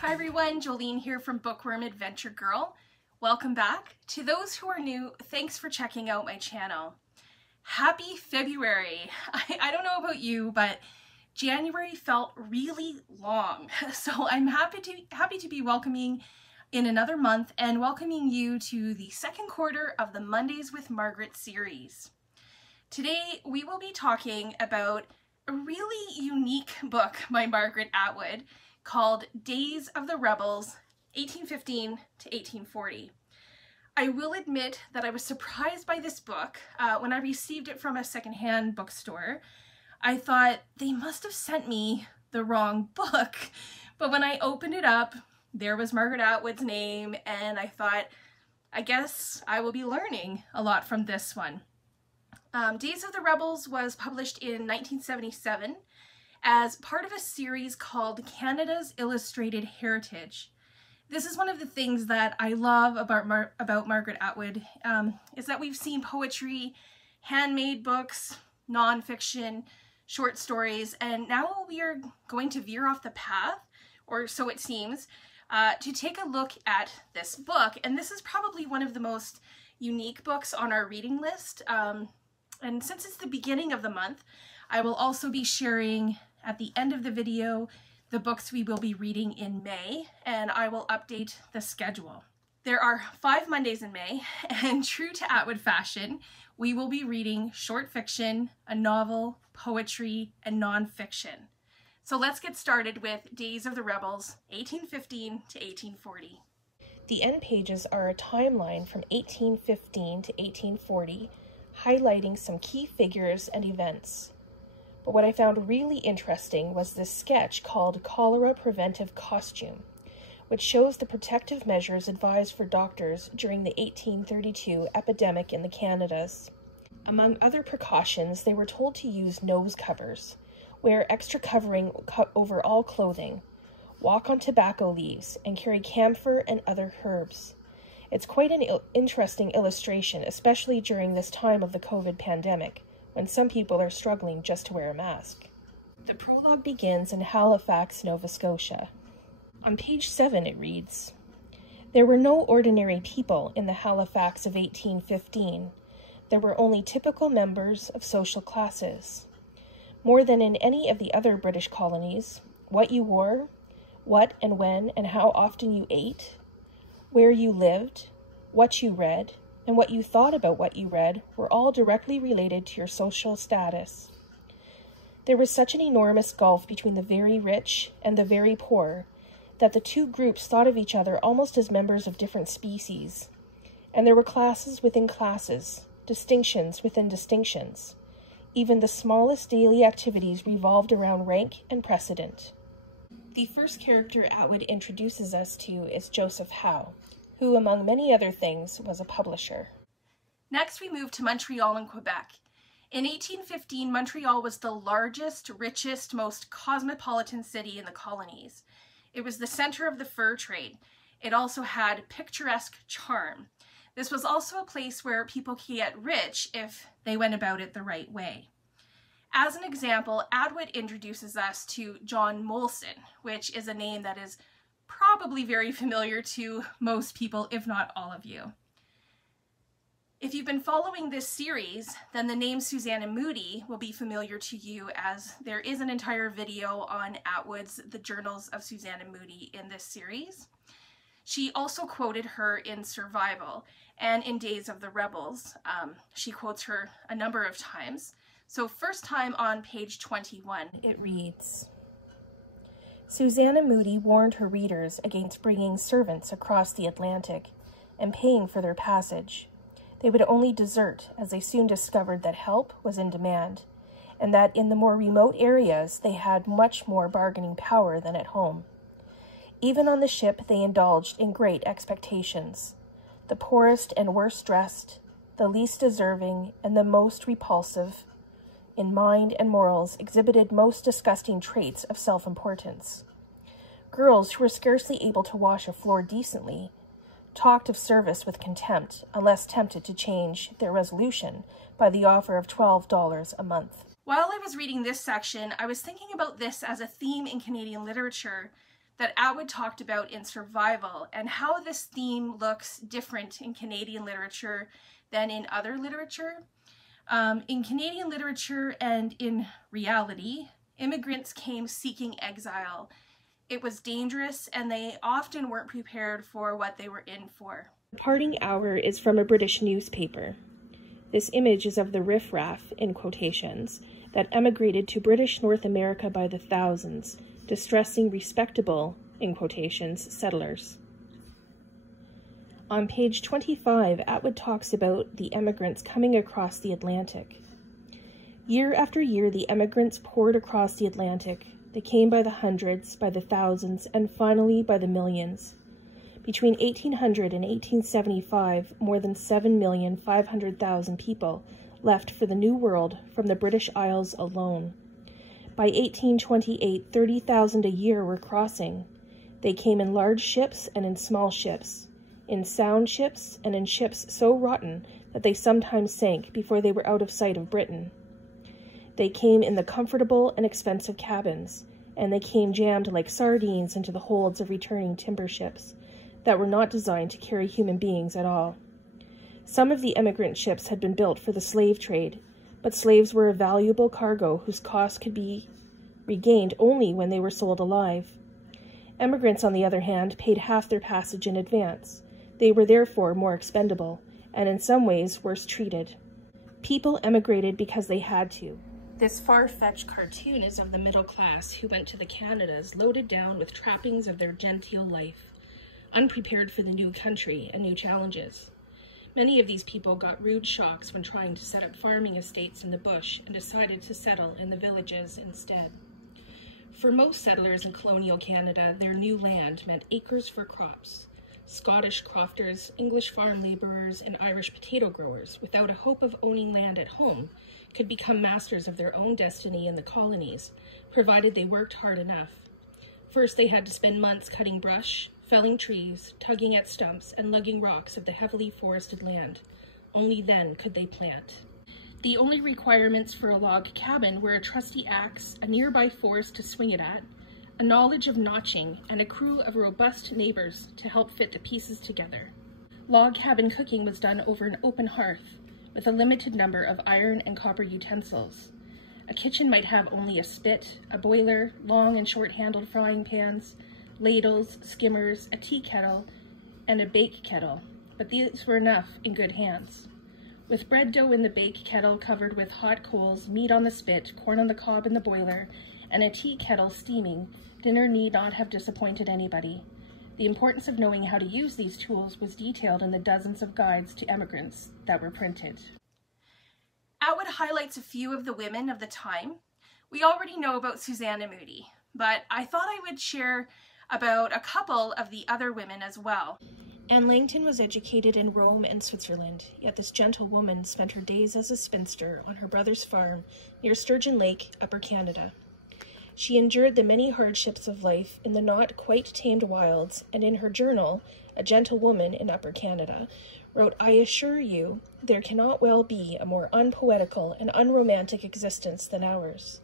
Hi everyone, Jolene here from Bookworm Adventure Girl. Welcome back. To those who are new, thanks for checking out my channel. Happy February! I don't know about you, but January felt really long. So I'm happy to be welcoming in another month and welcoming you to the second quarter of the Mondays with Margaret series. Today we will be talking about a really unique book by Margaret Atwood called Days of the Rebels, 1815 to 1840. I will admit that I was surprised by this book. When I received it from a secondhand bookstore, I thought they must have sent me the wrong book. But when I opened it up, there was Margaret Atwood's name, and I thought, I guess I will be learning a lot from this one. Days of the Rebels was published in 1977 as part of a series called Canada's Illustrated Heritage. This is one of the things that I love about Margaret Atwood, is that we've seen poetry, handmade books, nonfiction, short stories, and now we are going to veer off the path, or so it seems, to take a look at this book. And this is probably one of the most unique books on our reading list. And since it's the beginning of the month, I will also be sharing at the end of the video the books we will be reading in May, and I will update the schedule. There are 5 Mondays in May, and true to Atwood fashion, we will be reading short fiction, a novel, poetry, and nonfiction. So let's get started with Days of the Rebels, 1815 to 1840. The end pages are a timeline from 1815 to 1840, highlighting some key figures and events. But what I found really interesting was this sketch called Cholera Preventive Costume, which shows the protective measures advised for doctors during the 1832 epidemic in the Canadas. Among other precautions, they were told to use nose covers, wear extra covering over all clothing, walk on tobacco leaves, and carry camphor and other herbs. It's quite an interesting illustration, especially during this time of the COVID pandemic, when some people are struggling just to wear a mask. The prologue begins in Halifax, Nova Scotia. On page 7 it reads, "There were no ordinary people in the Halifax of 1815. There were only typical members of social classes. More than in any of the other British colonies, what you wore, what and when and how often you ate, where you lived, what you read, and what you thought about what you read were all directly related to your social status. There was such an enormous gulf between the very rich and the very poor that the two groups thought of each other almost as members of different species, and there were classes within classes, distinctions within distinctions. Even the smallest daily activities revolved around rank and precedent." The first character Atwood introduces us to is Joseph Howe, who, among many other things, was a publisher. Next, we move to Montreal in Quebec. In 1815, Montreal was the largest, richest, most cosmopolitan city in the colonies. It was the center of the fur trade. It also had picturesque charm. This was also a place where people could get rich if they went about it the right way. As an example, Atwood introduces us to John Molson, which is a name that is probably very familiar to most people, if not all of you. If you've been following this series, then the name Susanna Moodie will be familiar to you, as there is an entire video on Atwood's The Journals of Susanna Moodie in this series. She also quoted her in Survival and in Days of the Rebels. She quotes her a number of times. So first time on page 21, it reads, "Susanna Moodie warned her readers against bringing servants across the Atlantic and paying for their passage. They would only desert, as they soon discovered that help was in demand, and that in the more remote areas they had much more bargaining power than at home. Even on the ship they indulged in great expectations. The poorest and worst dressed, the least deserving, and the most repulsive in mind and morals exhibited most disgusting traits of self-importance. Girls who were scarcely able to wash a floor decently talked of service with contempt unless tempted to change their resolution by the offer of $12 a month." While I was reading this section, I was thinking about this as a theme in Canadian literature that Atwood talked about in Survival, and how this theme looks different in Canadian literature than in other literature. In Canadian literature and in reality, immigrants came seeking exile. It was dangerous, and they often weren't prepared for what they were in for. The parting hour is from a British newspaper. This image is of the riffraff, in quotations, that emigrated to British North America by the thousands, distressing respectable, in quotations, settlers. On page 25, Atwood talks about the emigrants coming across the Atlantic. Year after year, the emigrants poured across the Atlantic. They came by the hundreds, by the thousands, and finally by the millions. Between 1800 and 1875, more than 7,500,000 people left for the New World from the British Isles alone. By 1828, 30,000 a year were crossing. They came in large ships and in small ships, in sound ships and in ships so rotten that they sometimes sank before they were out of sight of Britain. They came in the comfortable and expensive cabins, and they came jammed like sardines into the holds of returning timber ships that were not designed to carry human beings at all. Some of the emigrant ships had been built for the slave trade, but slaves were a valuable cargo whose cost could be regained only when they were sold alive. Emigrants, on the other hand, paid half their passage in advance. They were therefore more expendable, and in some ways worse treated. People emigrated because they had to. This far-fetched cartoon is of the middle class who went to the Canadas loaded down with trappings of their genteel life, unprepared for the new country and new challenges. Many of these people got rude shocks when trying to set up farming estates in the bush and decided to settle in the villages instead. For most settlers in colonial Canada, their new land meant acres for crops. Scottish crofters, English farm laborers, and Irish potato growers, without a hope of owning land at home, could become masters of their own destiny in the colonies, provided they worked hard enough. First, they had to spend months cutting brush, felling trees, tugging at stumps, and lugging rocks of the heavily forested land. Only then could they plant. The only requirements for a log cabin were a trusty axe, a nearby forest to swing it at, a knowledge of notching, and a crew of robust neighbors to help fit the pieces together. Log cabin cooking was done over an open hearth, with a limited number of iron and copper utensils. A kitchen might have only a spit, a boiler, long and short-handled frying pans, ladles, skimmers, a tea kettle, and a bake kettle, but these were enough in good hands. With bread dough in the bake kettle covered with hot coals, meat on the spit, corn on the cob in the boiler, and a tea kettle steaming, dinner need not have disappointed anybody. The importance of knowing how to use these tools was detailed in the dozens of guides to emigrants that were printed. Atwood highlights a few of the women of the time. We already know about Susanna Moodie, but I thought I would share about a couple of the other women as well. Anne Langton was educated in Rome and Switzerland, yet this gentle woman spent her days as a spinster on her brother's farm near Sturgeon Lake, Upper Canada. She endured the many hardships of life in the not quite tamed wilds, and in her journal, A Gentle Woman in Upper Canada, wrote, "I assure you, there cannot well be a more unpoetical and unromantic existence than ours."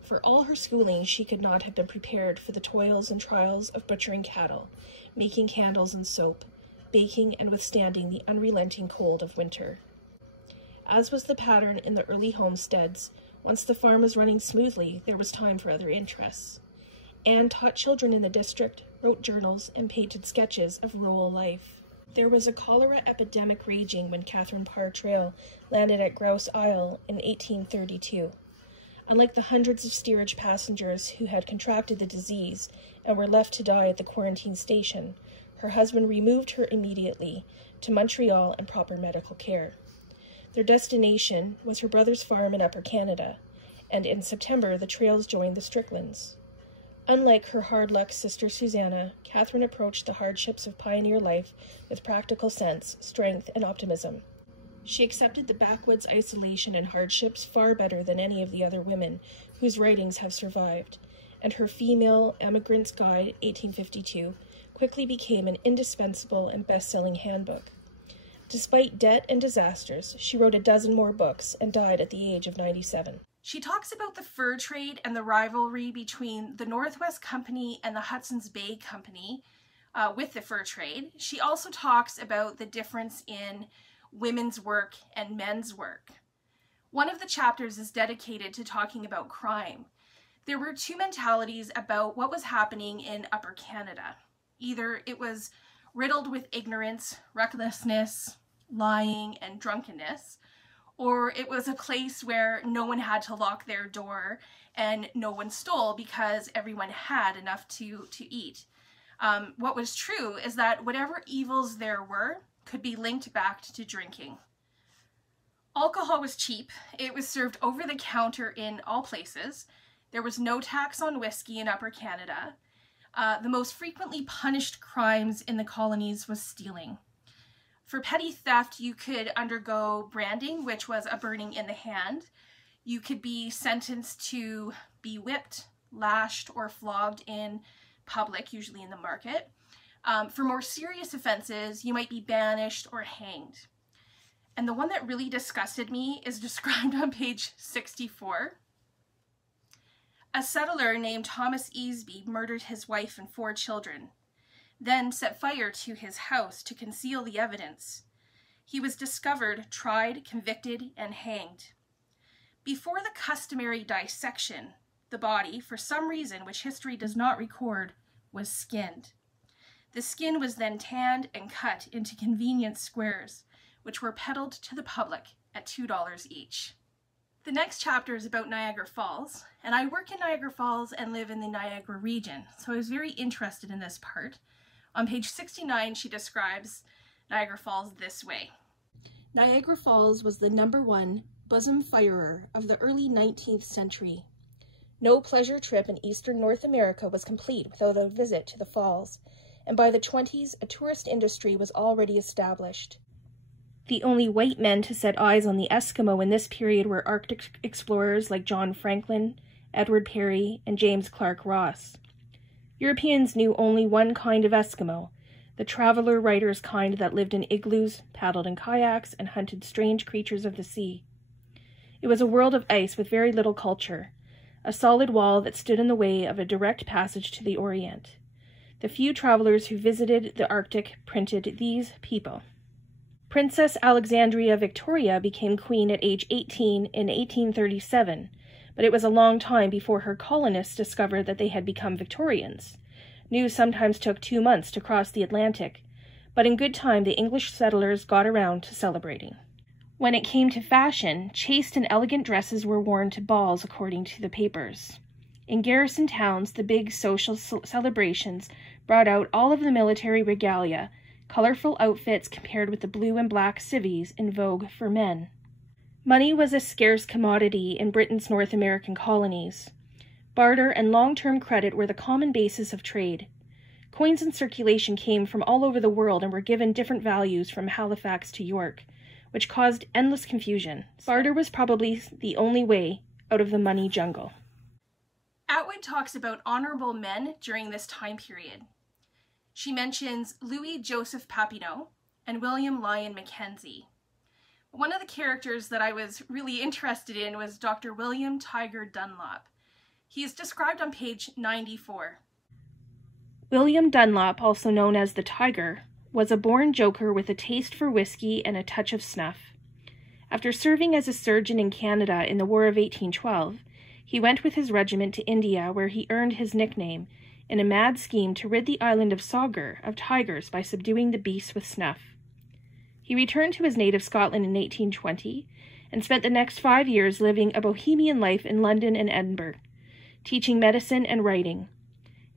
For all her schooling, she could not have been prepared for the toils and trials of butchering cattle, making candles and soap, baking and withstanding the unrelenting cold of winter. As was the pattern in the early homesteads, once the farm was running smoothly, there was time for other interests. Anne taught children in the district, wrote journals, and painted sketches of rural life. There was a cholera epidemic raging when Catherine Parr Trail landed at Grouse Isle in 1832. Unlike the hundreds of steerage passengers who had contracted the disease and were left to die at the quarantine station, her husband removed her immediately to Montreal and proper medical care. Their destination was her brother's farm in Upper Canada, and in September the Trails joined the Stricklands. Unlike her hard-luck sister Susanna, Catherine approached the hardships of pioneer life with practical sense, strength, and optimism. She accepted the backwoods isolation and hardships far better than any of the other women whose writings have survived, and her Female Emigrant's Guide, 1852, quickly became an indispensable and best-selling handbook. Despite debt and disasters, she wrote a dozen more books and died at the age of 97. She talks about the fur trade and the rivalry between the Northwest Company and the Hudson's Bay Company with the fur trade. She also talks about the difference in women's work and men's work. One of the chapters is dedicated to talking about crime. There were two mentalities about what was happening in Upper Canada. Either it was riddled with ignorance, recklessness, lying, and drunkenness, or it was a place where no one had to lock their door and no one stole because everyone had enough to eat. What was true is that whatever evils there were could be linked back to drinking. Alcohol was cheap. It was served over the counter in all places. There was no tax on whiskey in Upper Canada. The most frequently punished crimes in the colonies was stealing. For petty theft, you could undergo branding, which was a burning in the hand. You could be sentenced to be whipped, lashed, or flogged in public, usually in the market. For more serious offenses, you might be banished or hanged. And the one that really disgusted me is described on page 64. A settler named Thomas Easby murdered his wife and 4 children, then set fire to his house to conceal the evidence. He was discovered, tried, convicted, and hanged. Before the customary dissection, the body, for some reason which history does not record, was skinned. The skin was then tanned and cut into convenient squares, which were peddled to the public at $2 each. The next chapter is about Niagara Falls, and I work in Niagara Falls and live in the Niagara region, so I was very interested in this part. On page 69, she describes Niagara Falls this way. Niagara Falls was the #1 bosom firer of the early 19th century. No pleasure trip in eastern North America was complete without a visit to the falls, and by the 20s, a tourist industry was already established. The only white men to set eyes on the Eskimo in this period were Arctic explorers like John Franklin, Edward Perry, and James Clark Ross. Europeans knew only one kind of Eskimo, the traveler writer's kind that lived in igloos, paddled in kayaks, and hunted strange creatures of the sea. It was a world of ice with very little culture, a solid wall that stood in the way of a direct passage to the Orient. The few travelers who visited the Arctic printed these people. Princess Alexandria Victoria became queen at age 18 in 1837, but it was a long time before her colonists discovered that they had become Victorians. News sometimes took 2 months to cross the Atlantic, but in good time the English settlers got around to celebrating. When it came to fashion, chaste and elegant dresses were worn to balls according to the papers. In garrison towns, the big social celebrations brought out all of the military regalia, colorful outfits compared with the blue and black civvies in vogue for men. Money was a scarce commodity in Britain's North American colonies. Barter and long-term credit were the common basis of trade. Coins in circulation came from all over the world and were given different values from Halifax to York, which caused endless confusion. Barter was probably the only way out of the money jungle. Atwood talks about honorable men during this time period. She mentions Louis Joseph Papineau and William Lyon Mackenzie. One of the characters that I was really interested in was Dr. William Tiger Dunlop. He is described on page 94. William Dunlop, also known as the Tiger, was a born joker with a taste for whiskey and a touch of snuff. After serving as a surgeon in Canada in the War of 1812, he went with his regiment to India, where he earned his nickname in a mad scheme to rid the island of Saugur of tigers by subduing the beasts with snuff. He returned to his native Scotland in 1820 and spent the next 5 years living a bohemian life in London and Edinburgh, teaching medicine and writing.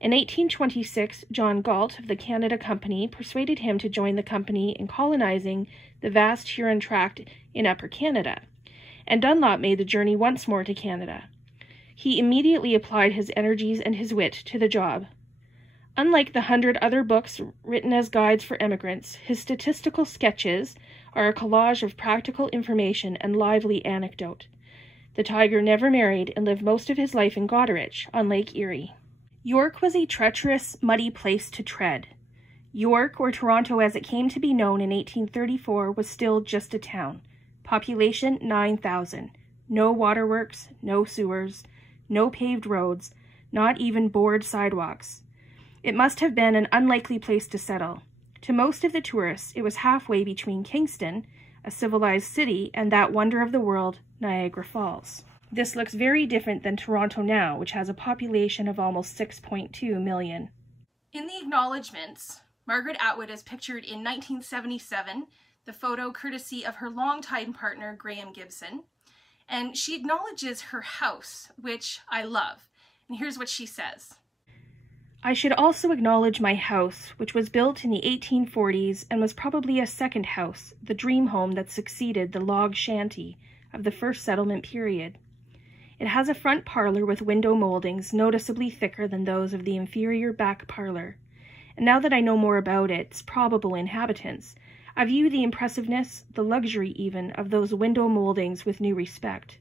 In 1826, John Galt of the Canada Company persuaded him to join the company in colonizing the vast Huron tract in Upper Canada, and Dunlop made the journey once more to Canada. He immediately applied his energies and his wit to the job. Unlike the 100 other books written as guides for immigrants, his statistical sketches are a collage of practical information and lively anecdote. The Tiger never married and lived most of his life in Goderich on Lake Erie. York was a treacherous, muddy place to tread. York, or Toronto as it came to be known in 1834, was still just a town. Population 9,000. No waterworks, no sewers, no paved roads, not even board sidewalks. It must have been an unlikely place to settle. To most of the tourists, it was halfway between Kingston, a civilized city, and that wonder of the world, Niagara Falls. This looks very different than Toronto now, which has a population of almost 6.2 million. In the acknowledgements, Margaret Atwood is pictured in 1977, the photo courtesy of her longtime partner, Graham Gibson, and she acknowledges her house, which I love. And here's what she says. I should also acknowledge my house, which was built in the 1840s and was probably a second house, the dream home that succeeded the log shanty of the first settlement period. It has a front parlor with window moldings noticeably thicker than those of the inferior back parlor. And now that I know more about its probable inhabitants, I view the impressiveness, the luxury even, of those window moldings with new respect.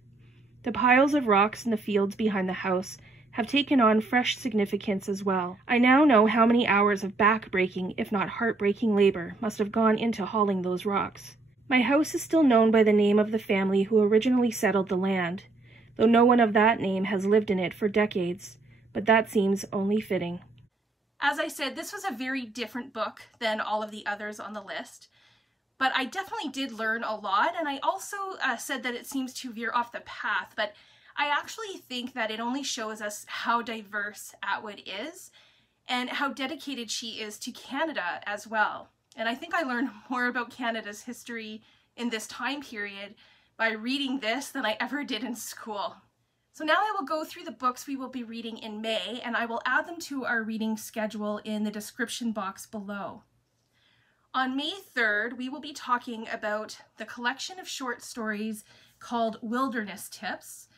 The piles of rocks in the fields behind the house have taken on fresh significance as well. I now know how many hours of back-breaking, if not heart-breaking labor must have gone into hauling those rocks. My house is still known by the name of the family who originally settled the land, though no one of that name has lived in it for decades, but that seems only fitting. As I said, this was a very different book than all of the others on the list, but I definitely did learn a lot, and I also said that it seems to veer off the path, but I actually think that it only shows us how diverse Atwood is and how dedicated she is to Canada as well. And I think I learned more about Canada's history in this time period by reading this than I ever did in school. So now I will go through the books we will be reading in May, and I will add them to our reading schedule in the description box below. On May 3rd, we will be talking about the collection of short stories called Wilderness Tips.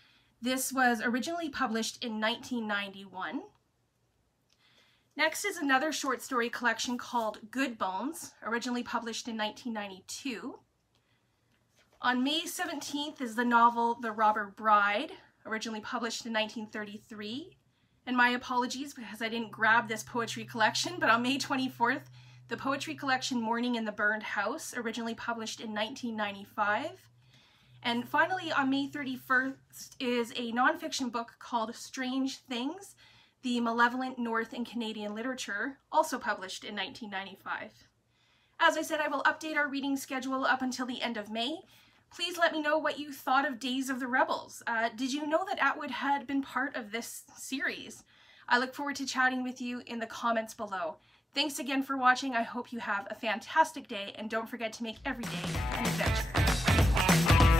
This was originally published in 1991. Next is another short story collection called Good Bones, originally published in 1992. On May 17th is the novel The Robber Bride, originally published in 1933. And my apologies because I didn't grab this poetry collection, but on May 24th, the poetry collection Morning in the Burned House, originally published in 1995. And finally, on May 31st is a nonfiction book called Strange Things, The Malevolent North in Canadian Literature, also published in 1995. As I said, I will update our reading schedule up until the end of May. Please let me know what you thought of Days of the Rebels. Did you know that Atwood had been part of this series? I look forward to chatting with you in the comments below. Thanks again for watching. I hope you have a fantastic day, and don't forget to make every day an adventure.